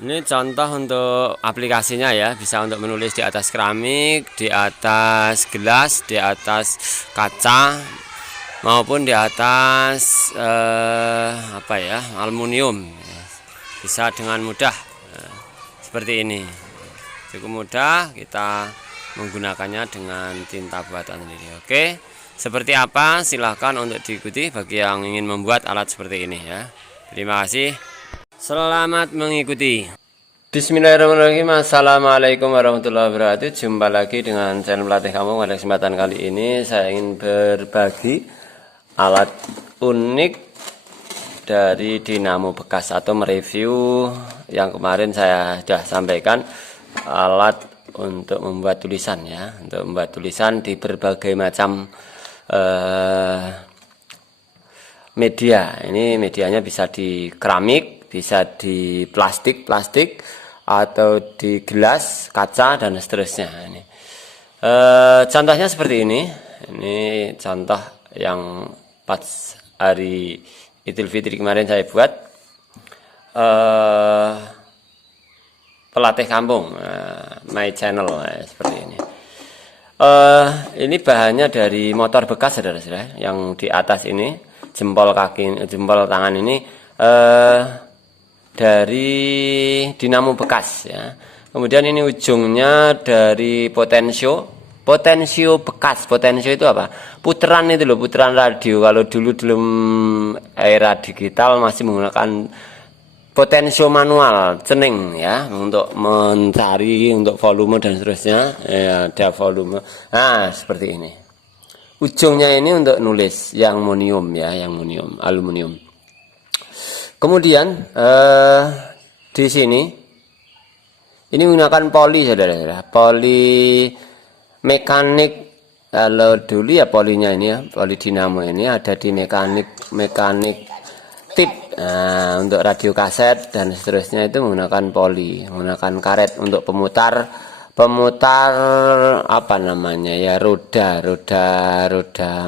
Ini contoh untuk aplikasinya ya, bisa untuk menulis di atas keramik, di atas gelas, di atas kaca, maupun di atas apa ya, aluminium. Bisa dengan mudah seperti ini. Cukup mudah kita menggunakannya dengan tinta buatan sendiri. Oke, seperti apa? Silahkan untuk diikuti bagi yang ingin membuat alat seperti ini ya. Terima kasih. Selamat mengikuti. Bismillahirrahmanirrahim. Assalamualaikum warahmatullahi wabarakatuh. Jumpa lagi dengan channel Pelatih Kampung. Pada kesempatan kali ini saya ingin berbagi alat unik dari dinamo bekas atau mereview yang kemarin saya sudah sampaikan, alat untuk membuat tulisan ya, untuk membuat tulisan di berbagai macam media. Ini medianya bisa di keramik, bisa di plastik atau di gelas, kaca dan seterusnya. Ini contohnya seperti ini. Ini contoh yang pas hari Idul Fitri kemarin saya buat. Pelatih Kampung, my channel seperti ini. Ini bahannya dari motor bekas, saudara-saudara. Yang di atas ini jempol kaki, jempol tangan ini dari dinamo bekas ya. Kemudian ini ujungnya dari potensio bekas. Potensio itu apa? Puteran itu loh, puteran radio. Kalau dulu era digital masih menggunakan potensio manual, cening ya, untuk mencari untuk volume dan seterusnya. Ya, ada volume. Nah, seperti ini. Ujungnya ini untuk nulis yang aluminium. Kemudian di sini ini menggunakan poli, saudara-saudara. Poli mekanik. Kalau dulu ya polinya ini ya, poli dinamo ini ada di mekanik tip. Nah, untuk radio kaset dan seterusnya itu menggunakan poli, menggunakan karet untuk pemutar apa namanya ya, roda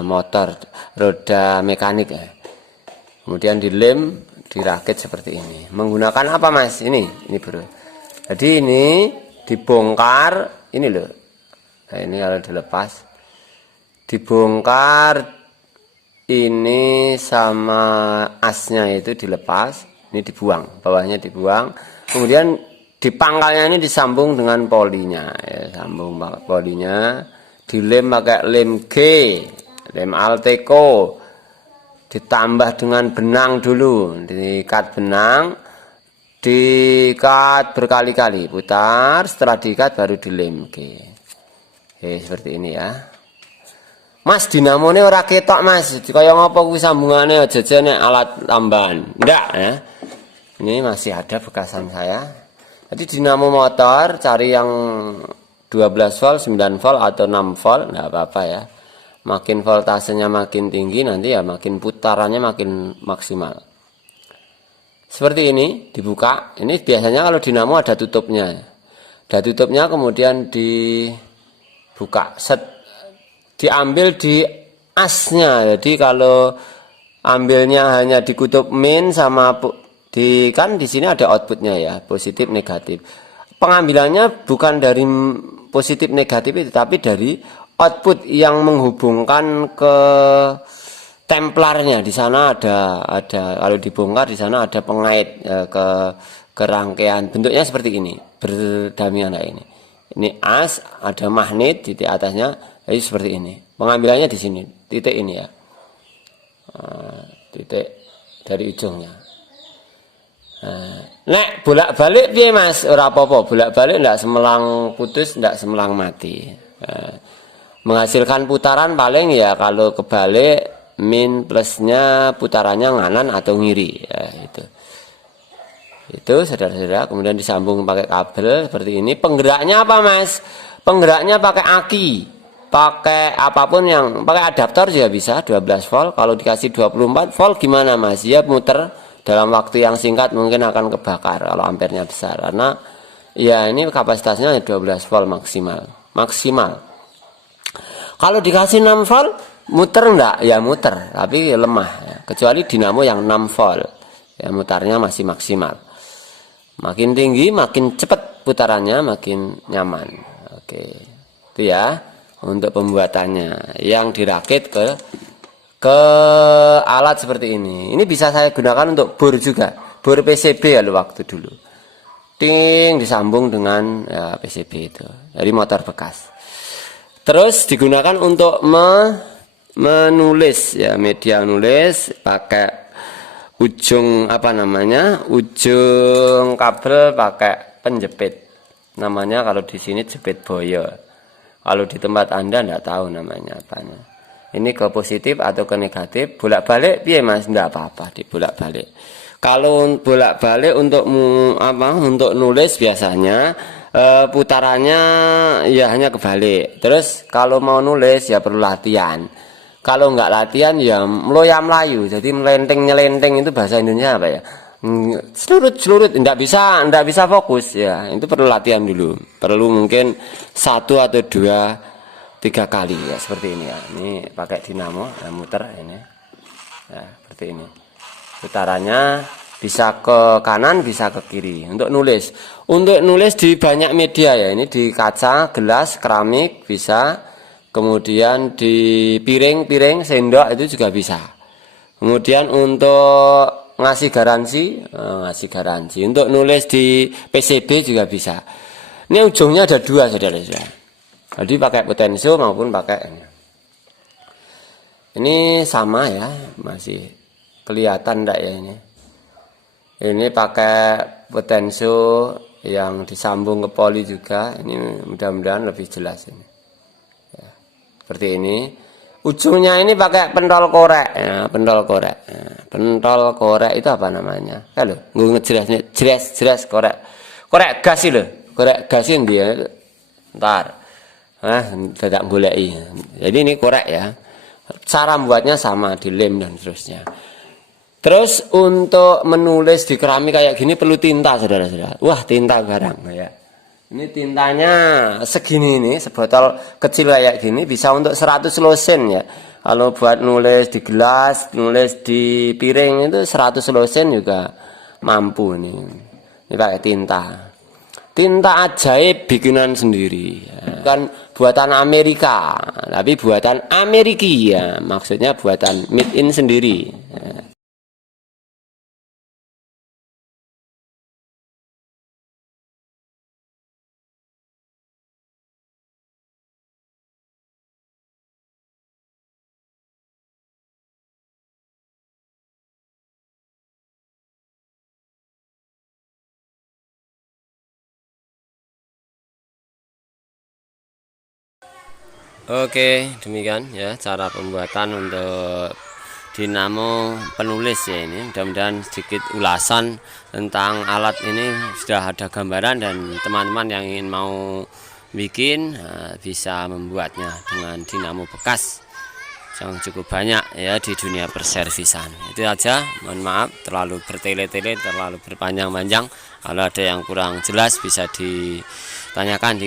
motor, roda mekanik ya. Kemudian dilem, dirakit seperti ini. Menggunakan apa, Mas? Ini bro. Jadi ini dibongkar, ini loh. Nah, ini kalau dilepas, dibongkar ini sama asnya itu dilepas, ini dibuang, bawahnya dibuang. Kemudian di pangkalnya ini disambung dengan polinya, ya, sambung polinya, dilem pakai lem G, lem Alteco, ditambah dengan benang dulu, diikat benang, diikat berkali-kali, putar, setelah diikat baru dilem G. Seperti ini ya. Mas, dinamone ora ketok, Mas. Kaya ngopo kuwi sambungane, aja nek alat tambahan. Ndak ya. Ini masih ada bekasan saya. Jadi dinamo motor cari yang 12 volt, 9 volt atau 6 volt, enggak apa-apa ya. Makin voltasenya makin tinggi nanti ya makin putarannya makin maksimal. Seperti ini dibuka. Ini biasanya kalau dinamo ada tutupnya. Ada tutupnya, kemudian dibuka. Diambil di asnya. Jadi kalau ambilnya hanya di kutub min sama kan di sini ada outputnya ya, positif negatif. Pengambilannya bukan dari positif negatif itu, tapi dari output yang menghubungkan ke templarnya. Di sana ada kalau dibongkar di sana ada pengait ke rangkaian. Bentuknya seperti ini, berdampingan kayak ini. Ini as, ada magnet di atasnya. Jadi seperti ini. Pengambilannya di sini, titik ini ya. Titik dari ujungnya. Nek bolak-balik piye, Mas? Ora apa-apa, bolak-balik ndak semelang putus, ndak semelang mati. Menghasilkan putaran paling ya kalau kebalik min plusnya putarannya nganan atau ngiri ya, itu saudara-saudara. Kemudian disambung pakai kabel seperti ini. Penggeraknya apa, Mas? Penggeraknya pakai aki, pakai apapun yang pakai adaptor juga bisa 12 volt. Kalau dikasih 24 volt gimana, Mas? Ya muter dalam waktu yang singkat mungkin akan kebakar kalau ampernya besar, karena ya ini kapasitasnya 12 volt maksimal. Kalau dikasih 6 volt muter enggak? Ya muter, tapi lemah ya. Kecuali dinamo yang 6 volt ya, mutarnya masih maksimal. Makin tinggi, makin cepat putarannya, makin nyaman. Oke, itu ya untuk pembuatannya. Yang dirakit ke alat seperti ini. Ini bisa saya gunakan untuk bor juga, bor PCB ya waktu dulu. Ting disambung dengan ya, PCB itu dari motor bekas. Terus digunakan untuk menulis ya, media nulis pakai ujung ujung kabel pakai penjepit, namanya kalau di sini jepit boyo, kalau di tempat Anda enggak tahu namanya apanya. Ini ke positif atau ke negatif, bolak-balik piye Mas? Enggak apa-apa dibolak-balik. Kalau bolak-balik untuk untuk nulis biasanya putarannya ya hanya kebalik. Terus kalau mau nulis ya perlu latihan. Kalau nggak latihan ya meloya melayu, jadi melenteng nyelenteng itu bahasa Indonesia apa ya? Selurut nggak bisa fokus ya. Itu perlu latihan dulu. Perlu mungkin 1 atau 2, 3 kali ya seperti ini ya. Ini pakai dinamo, muter ini. Ya, seperti ini. Putarannya bisa ke kanan, bisa ke kiri. Untuk nulis di banyak media ya. Ini di kaca, gelas, keramik bisa. Kemudian di piring, sendok itu juga bisa. Kemudian untuk ngasih garansi. Untuk nulis di PCB juga bisa. Ini ujungnya ada 2 saudara-saudara. Jadi pakai potensio maupun pakai ini sama ya, masih kelihatan enggak ya ini. Ini pakai potensio yang disambung ke poli juga. Ini mudah-mudahan lebih jelas ini. Seperti ini. Ujungnya ini pakai pentol korek ya, pentol korek. Pentol korek itu apa namanya? Halo, gue jelas korek. Korek gas lho. Korek gas dia. Ntar. Tidak goleki. Jadi ini korek ya. Cara membuatnya sama, dilem dan seterusnya. Terus untuk menulis di keramik kayak gini perlu tinta, saudara-saudara. Wah, tinta barang ya. Ini tintanya segini nih, sebotol kecil kayak gini bisa untuk 100 losen ya. Kalau buat nulis di gelas, nulis di piring itu 100 losen juga mampu nih. Ini pakai tinta. Tinta ajaib bikinan sendiri. Bukan buatan Amerika, tapi buatan Ameriki ya. Maksudnya buatan made in sendiri. Oke, demikian ya cara pembuatan untuk dinamo penulis ya ini. Mudah-mudahan sedikit ulasan tentang alat ini sudah ada gambaran dan teman-teman yang ingin mau bikin bisa membuatnya dengan dinamo bekas yang cukup banyak ya di dunia perservisan. Itu aja, mohon maaf terlalu bertele-tele, terlalu berpanjang-panjang. Kalau ada yang kurang jelas bisa ditanyakan di